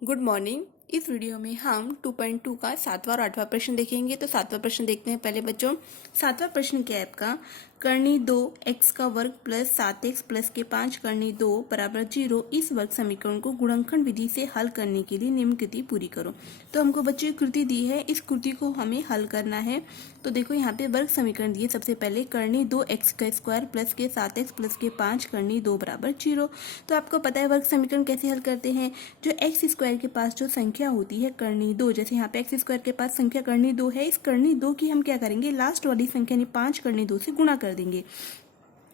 Good morning. इस video में हम 2.2 का 7वां और 8वां प्रश्न देखेंगे। तो 7वां प्रश्न देखते हैं पहले बच्चों। 7वां प्रश्न क्या है आपका, करनी 2x का वर्ग प्लस 7x प्लस के 5 करनी 2 बराबर 0 इस वर्ग समीकरण को गुणनखंड विधि से हल करने के लिए निम्न कृति पूरी करो। तो हमको बच्चों कृति दी है, इस कृति को हमें हल करना है। तो देखो यहाँ पे वर्ग समीकरण दिए, सबसे पहले करनी 2x का स्क्वायर प्लस के 7x प्लस के 5 करनी 2 बराबर 0। तो आपको पता है वर्ग समीकरण कैसे हल करते हैं। जो एक्स स्क्वायर के पास जो संख्या होती है करनी 2, जैसे यहाँ पे एक्स स्क्वायर के पास संख्या करनी 2 है, इस करनी 2 की हम क्या करेंगे, लास्ट वाली संख्या यानी 5 करनी 2 से गुणा कर देंगे।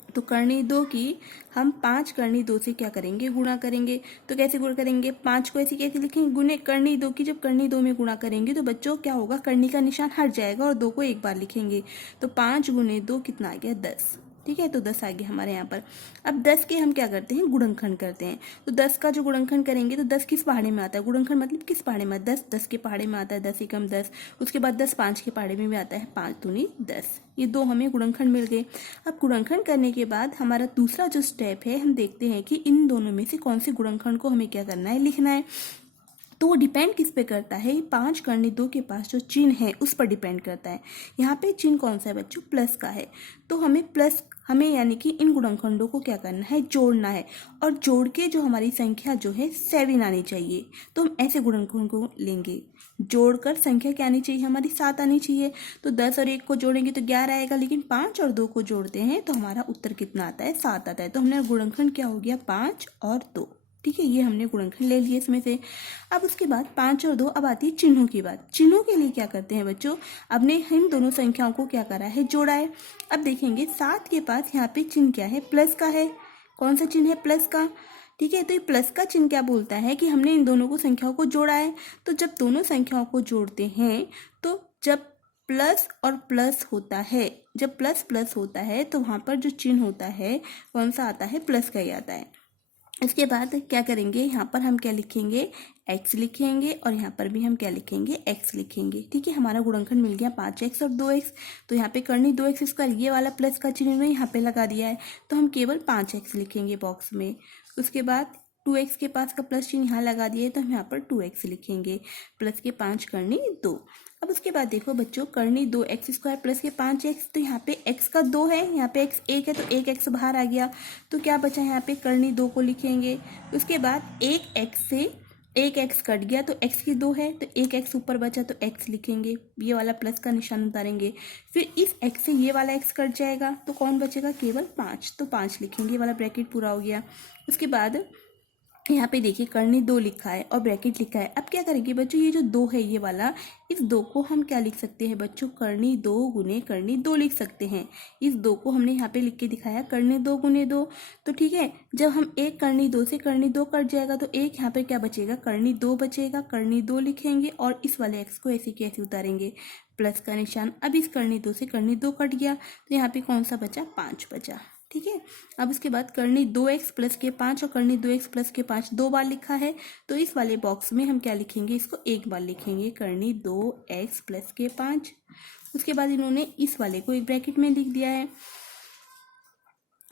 तो करनी 2 की हम 5 करनी 2 से क्या करेंगे, गुणा करेंगे। तो कैसे गुणा करेंगे, 5 को ऐसे कैसे लिखेंगे, गुणे करनी 2 की जब करनी 2 में गुणा करेंगे तो बच्चों क्या होगा, करनी का निशान हट जाएगा और 2 को एक बार लिखेंगे। तो 5 गुणे 2 कितना आ गया, 10। ठीक है, तो 10 आ गया हमारे यहाँ पर। अब 10 के हम क्या करते हैं, गुणनखंड करते हैं। तो 10 का जो गुणनखंड करेंगे तो 10 किस पहाड़े में आता है, गुणनखंड मतलब किस पहाड़े में, 10 10 के पहाड़े में आता है, 10 एकम 10। उसके बाद 10 5 के पहाड़े में भी आता है, 5 दूनी 10। ये दो हमें गुणनखंड मिल गए। अब गुणनखंड करने के बाद हमारा दूसरा जो स्टेप है, हम देखते हैं कि इन दोनों में से कौन से गुणनखंड को हमें क्या करना है, लिखना है। तो वो डिपेंड किस पे करता है, 5 करनी 2 के पास जो चिन्ह है उस पर डिपेंड करता है। यहाँ पे चिन्ह कौन सा है बच्चों, प्लस का है। तो हमें यानी कि इन गुणनखंडों को क्या करना है, जोड़ना है। और जोड़ के जो हमारी संख्या जो है 7 आनी चाहिए। तो हम ऐसे गुणनखंड को लेंगे, जोड़कर संख्या क्या आनी चाहिए, हमारी 7 आनी चाहिए। तो 10 और 1 को जोड़ेंगे तो 11 आएगा, लेकिन 5 और 2 को जोड़ते हैं तो हमारा उत्तर कितना आता है, 7 आता है। तो हमने गुणनखंड क्या हो गया, 5 और 2। ठीक है, ये हमने गुणनखंड ले लिए इसमें से। अब उसके बाद 5 और 2, अब आती है चिन्हों की बात। चिन्हों के लिए क्या करते हैं बच्चों, अब ने इन दोनों संख्याओं को क्या करा है, जोड़ा है। अब देखेंगे 7 के पास यहाँ पे चिन्ह क्या है, प्लस का है। कौन सा चिन्ह है, प्लस का। ठीक है, तो ये प्लस का चिन्ह क्या बोलता है कि हमने इन दोनों को संख्याओं को जोड़ा है। तो जब दोनों संख्याओं को जोड़ते हैं तो जब प्लस और प्लस होता है, जब प्लस प्लस होता है तो वहाँ पर जो चिन्ह होता है कौन सा आता है, प्लस का ही आता है। इसके बाद क्या करेंगे, यहाँ पर हम क्या लिखेंगे, x लिखेंगे, और यहाँ पर भी हम क्या लिखेंगे, x लिखेंगे। ठीक है, हमारा गुणनखंड मिल गया 5x और 2x। तो यहाँ पे करनी 2x स्क्वायर, ये वाला प्लस का चिन्ह में यहाँ पे लगा दिया है, तो हम केवल 5x लिखेंगे बॉक्स में। उसके बाद 2x के पास का प्लस चिन्ह यहाँ लगा दिया है, तो हम यहाँ पर 2x लिखेंगे, प्लस के 5 करनी 2। अब उसके बाद देखो बच्चों, करनी 2x स्क्वायर प्लस के 5x, तो यहाँ पे x का 2 है, यहाँ पे x 1 है, तो 1x बाहर आ गया। तो क्या बचा, यहाँ पे करनी 2 को लिखेंगे। उसके बाद 1x से 1x कट गया तो x की 2 है, तो 1x ऊपर बचा तो x लिखेंगे, ये वाला प्लस का निशान उतारेंगे। फिर इस x से ये वाला x कट जाएगा तो कौन बचेगा, केवल 5, तो 5 लिखेंगे, ये वाला ब्रैकेट पूरा हो गया। उसके बाद यहाँ पे देखिए करनी 2 लिखा है और ब्रैकेट लिखा है। अब क्या करेंगे बच्चों, ये जो 2 है ये वाला, इस 2 को हम क्या लिख सकते हैं बच्चों, करनी 2 गुने करनी 2 लिख सकते हैं। इस 2 को हमने यहाँ पे लिख के दिखाया, करनी 2 गुने 2। तो ठीक है, जब हम एक करनी 2 से करनी 2 कट जाएगा तो एक यहाँ पे क्या बचेगा, करनी 2 बचेगा, करनी 2 लिखेंगे और इस वाले x को ऐसे कैसे उतारेंगे, प्लस का निशान। अब इस करनी 2 से करनी 2 कट गया तो यहाँ पे कौन सा बचा, 5 बचा। ठीक है, अब उसके बाद करनी 2x प्लस के 5 और करनी 2x प्लस के 5 2 बार लिखा है, तो इस वाले बॉक्स में हम क्या लिखेंगे, इसको एक बार लिखेंगे, करनी 2x प्लस के 5। उसके बाद इन्होंने इस वाले को एक ब्रैकेट में लिख दिया है।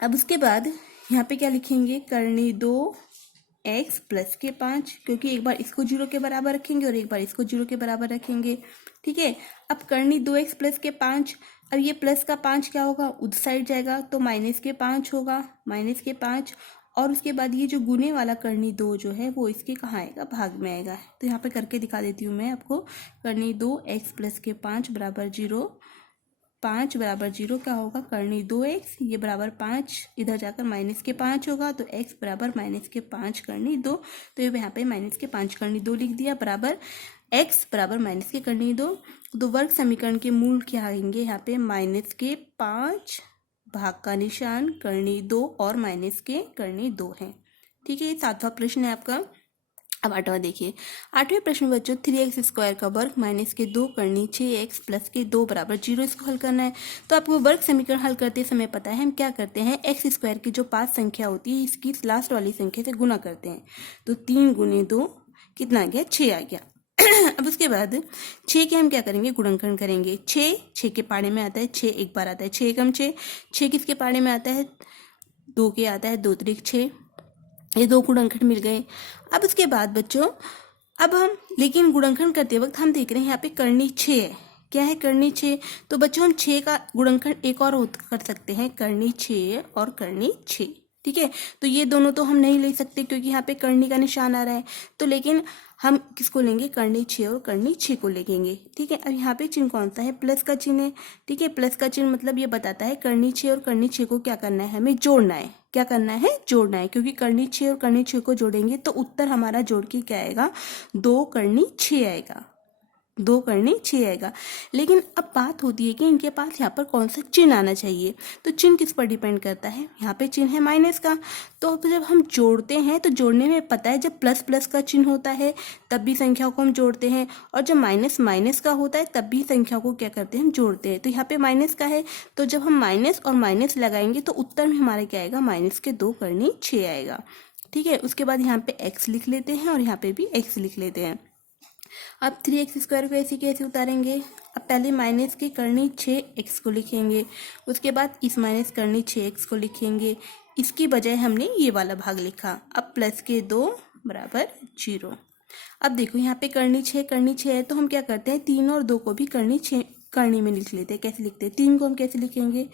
अब उसके बाद यहाँ पे क्या लिखेंगे, करनी 2x प्लस के 5, क्योंकि एक बार इसको 0 के बराबर रखेंगे और एक बार इसको 0 के बराबर रखेंगे। ठीक है, अब करनी 2x प्लस के 5, अब ये प्लस का 5 क्या होगा, उस साइड जाएगा तो माइनस के 5 होगा, माइनस के 5। और उसके बाद ये जो गुने वाला करनी 2 जो है वो इसके कहाँ आएगा, भाग में आएगा। तो यहाँ पे करके दिखा देती हूँ मैं आपको, करनी 2x प्लस के 5 बराबर 0, 5 बराबर 0 क्या होगा, करनी 2x, ये बराबर 5, इधर जाकर माइनस के 5 होगा, तो x बराबर माइनस के 5 करनी 2। तो ये यहाँ पे माइनस के 5 करनी 2 लिख दिया, बराबर x बराबर माइनस के करनी 2। तो वर्ग समीकरण के मूल क्या आएंगे, यहाँ पे माइनस के 5, भाग का निशान, करनी 2 और माइनस के करनी 2 है। ठीक है, ये 7वां प्रश्न है आपका। अब 8वां देखिए, 8वें प्रश्न बच्चों, 3x स्क्वायर का वर्ग माइनस के 2 करनी 6x प्लस के 2 बराबर 0, इसको हल करना है। तो आपको वर्ग समीकरण हल करते समय पता है हम क्या करते हैं, x स्क्वायर की जो 5 संख्या होती है इसकी लास्ट वाली संख्या से गुना करते हैं। तो 3 गुने 2 कितना आ गया, 6 आ गया। अब उसके बाद 6 के हम क्या करेंगे, गुणनखंड करेंगे। 6 के पाड़े में आता है, 6 एक बार आता है, 6 एकम 6। 6 किसके पाड़े में आता है, 2 के आता है, 2 त्रिक 6। ये 2 गुणनखंड मिल गए। अब उसके बाद बच्चों अब हम लेकिन गुणनखंड करते वक्त हम देख रहे हैं यहाँ पे करनी 6 है। क्या है? करनी 6। तो बच्चों हम 6 का गुणनखंड एक और कर सकते हैं, करनी 6 और करनी 6। ठीक है, तो ये दोनों तो हम नहीं ले सकते क्योंकि यहाँ पे करनी का निशान आ रहा है। तो लेकिन हम किसको लेंगे? करनी 6 और करनी 6 को लेंगे। ठीक है, अब यहाँ पे चिन्ह कौन सा है? प्लस का चिन्ह है। ठीक है, प्लस का चिन्ह मतलब ये बताता है करनी 6 और करनी 6 को क्या करना है? हमें जोड़ना है। क्या करना है? जोड़ना है, क्योंकि करनी 6 और करनी 6 को जोड़ेंगे तो उत्तर हमारा जोड़ के क्या आएगा? 2 करनी 6 आएगा। 2 करनी 6 आएगा। लेकिन अब बात होती है कि इनके पास यहाँ पर कौन सा चिन्ह आना चाहिए। तो चिन्ह किस पर डिपेंड करता है? यहाँ पे चिन्ह है माइनस का। तो अब जब हम जोड़ते हैं तो जोड़ने में पता है जब प्लस प्लस का चिन्ह होता है तब भी संख्याओं को हम जोड़ते हैं, और जब माइनस माइनस का होता है तब भी संख्याओं को क्या करते हैं? हम जोड़ते हैं। तो यहाँ पे माइनस का है, तो जब हम माइनस और माइनस लगाएंगे तो उत्तर में हमारा क्या आएगा? माइनस के 2 करनी 6 आएगा। ठीक है, उसके बाद यहाँ पे x लिख लेते हैं और यहाँ पे भी x लिख लेते हैं। अब 3x² को ऐसे कैसे उतारेंगे? अब पहले माइनस की करनी 6x को लिखेंगे, उसके बाद इस माइनस करनी 6x को लिखेंगे। इसकी बजाय हमने ये वाला भाग लिखा। अब प्लस के 2 बराबर 0। अब देखो यहाँ पे करनी 6 है, तो हम क्या करते हैं? 3 और 2 को भी करनी 6 करनी में लिख लेते हैं। कैसे लिखते हैं? 3 को हम कैसे लिखेंगे?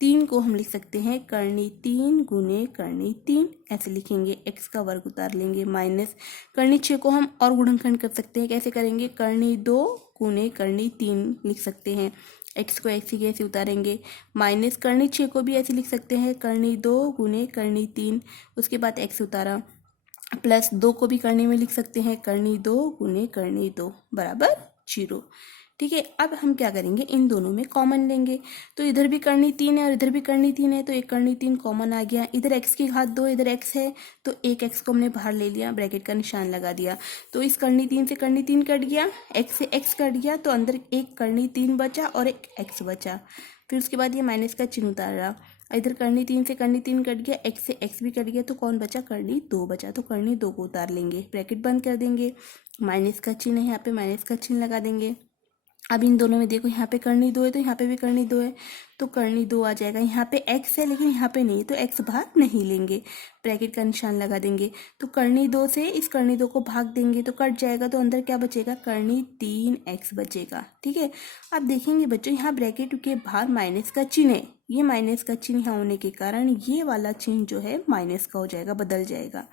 3 को हम लिख सकते हैं करनी 3 गुने करनी 3, ऐसे लिखेंगे। x का वर्ग उतार लेंगे, माइनस करनी 6 को हम और गुणनखंड कर सकते हैं। कैसे करेंगे? करनी 2 गुने करनी 3 लिख सकते हैं। x को ऐसे कैसे उतारेंगे? माइनस करनी 6 को भी ऐसे लिख सकते हैं, करनी 2 गुने करनी 3, उसके बाद x उतारा, प्लस 2 को भी करनी में लिख सकते हैं, करनी 2 गुने करनी 2 बराबर 0। ठीक है, अब हम क्या करेंगे? इन दोनों में कॉमन लेंगे। तो इधर भी करनी 3 है और इधर भी करनी 3 है, तो एक करनी 3 कॉमन आ गया। इधर x की घात 2, इधर x है, तो एक x को हमने बाहर ले लिया, ब्रैकेट का निशान लगा दिया। तो इस करनी 3 से करनी 3 कट गया, x से x कट गया, तो अंदर एक करनी 3 बचा और एक x बचा। फिर उसके बाद ये माइनस का चिन्ह उतार रहा। इधर करनी 3 से करनी 3 कट गया, x से x भी कट गया, तो कौन बचा? करनी 2 बचा। तो करनी 2 को उतार लेंगे, ब्रैकेट बंद कर देंगे। माइनस का चिन्ह है, यहाँ पे माइनस का चिन्ह लगा देंगे। अब इन दोनों में देखो, यहाँ पे करनी 2 है तो यहाँ पे भी करनी 2 है, तो करनी 2 आ जाएगा। यहाँ पे x है लेकिन यहाँ पे नहीं है, तो x भाग नहीं लेंगे, ब्रैकेट का निशान लगा देंगे। तो करनी 2 से इस करनी 2 को भाग देंगे तो कट जाएगा, तो अंदर क्या बचेगा? करनी 3x बचेगा। ठीक है, अब देखेंगे बच्चों, यहाँ ब्रैकेट के बाहर माइनस का चिन्ह है। ये माइनस का चिन्ह यहाँ होने के कारण ये वाला चिन्ह जो है माइनस का हो जाएगा, बदल जाएगा।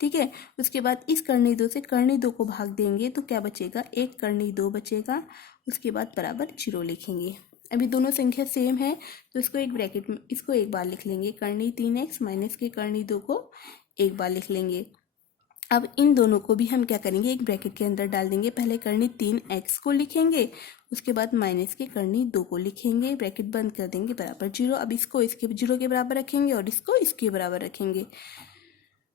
ठीक है, उसके बाद इस करनी 2 से करनी 2 को भाग देंगे तो क्या बचेगा? एक करनी 2 बचेगा, उसके बाद बराबर 0 लिखेंगे। अभी दोनों संख्या सेम है तो इसको एक ब्रैकेट में, इसको एक बार लिख लेंगे, करनी 3x माइनस के करनी 2 को एक बार लिख लेंगे। अब इन दोनों को भी हम क्या करेंगे? एक ब्रैकेट के अंदर डाल देंगे। पहले करनी 3x को लिखेंगे, उसके बाद माइनस के करनी 2 को लिखेंगे, ब्रैकेट बंद कर देंगे, बराबर 0। अब इसको इसके 0 के बराबर रखेंगे और इसको इसके बराबर रखेंगे,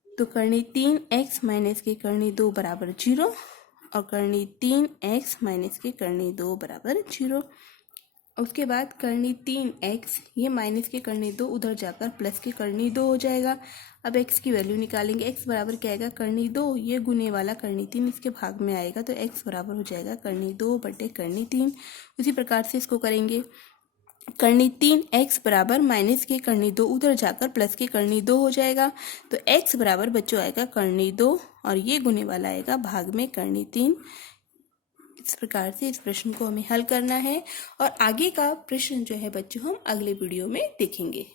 तो करनी 3x माइनस के करनी 2 बराबर 0 और करनी 3x माइनस के करनी 2 बराबर 0। उसके बाद करनी 3x, ये माइनस के करनी 2 उधर जाकर प्लस के करनी 2 हो जाएगा। अब x की वैल्यू निकालेंगे, x बराबर क्या आएगा? करनी 2, ये गुने वाला करनी 3 इसके भाग में आएगा, तो x बराबर हो जाएगा करनी 2 बटे करनी 3। उसी प्रकार से इसको करेंगे, करनी 3x बराबर माइनस के करनी 2 उधर जाकर प्लस के करनी 2 हो जाएगा, तो x बराबर बच्चों आएगा करनी 2 और ये गुने वाला आएगा भाग में करनी 3। इस प्रकार से इस प्रश्न को हमें हल करना है और आगे का प्रश्न जो है बच्चों हम अगले वीडियो में देखेंगे।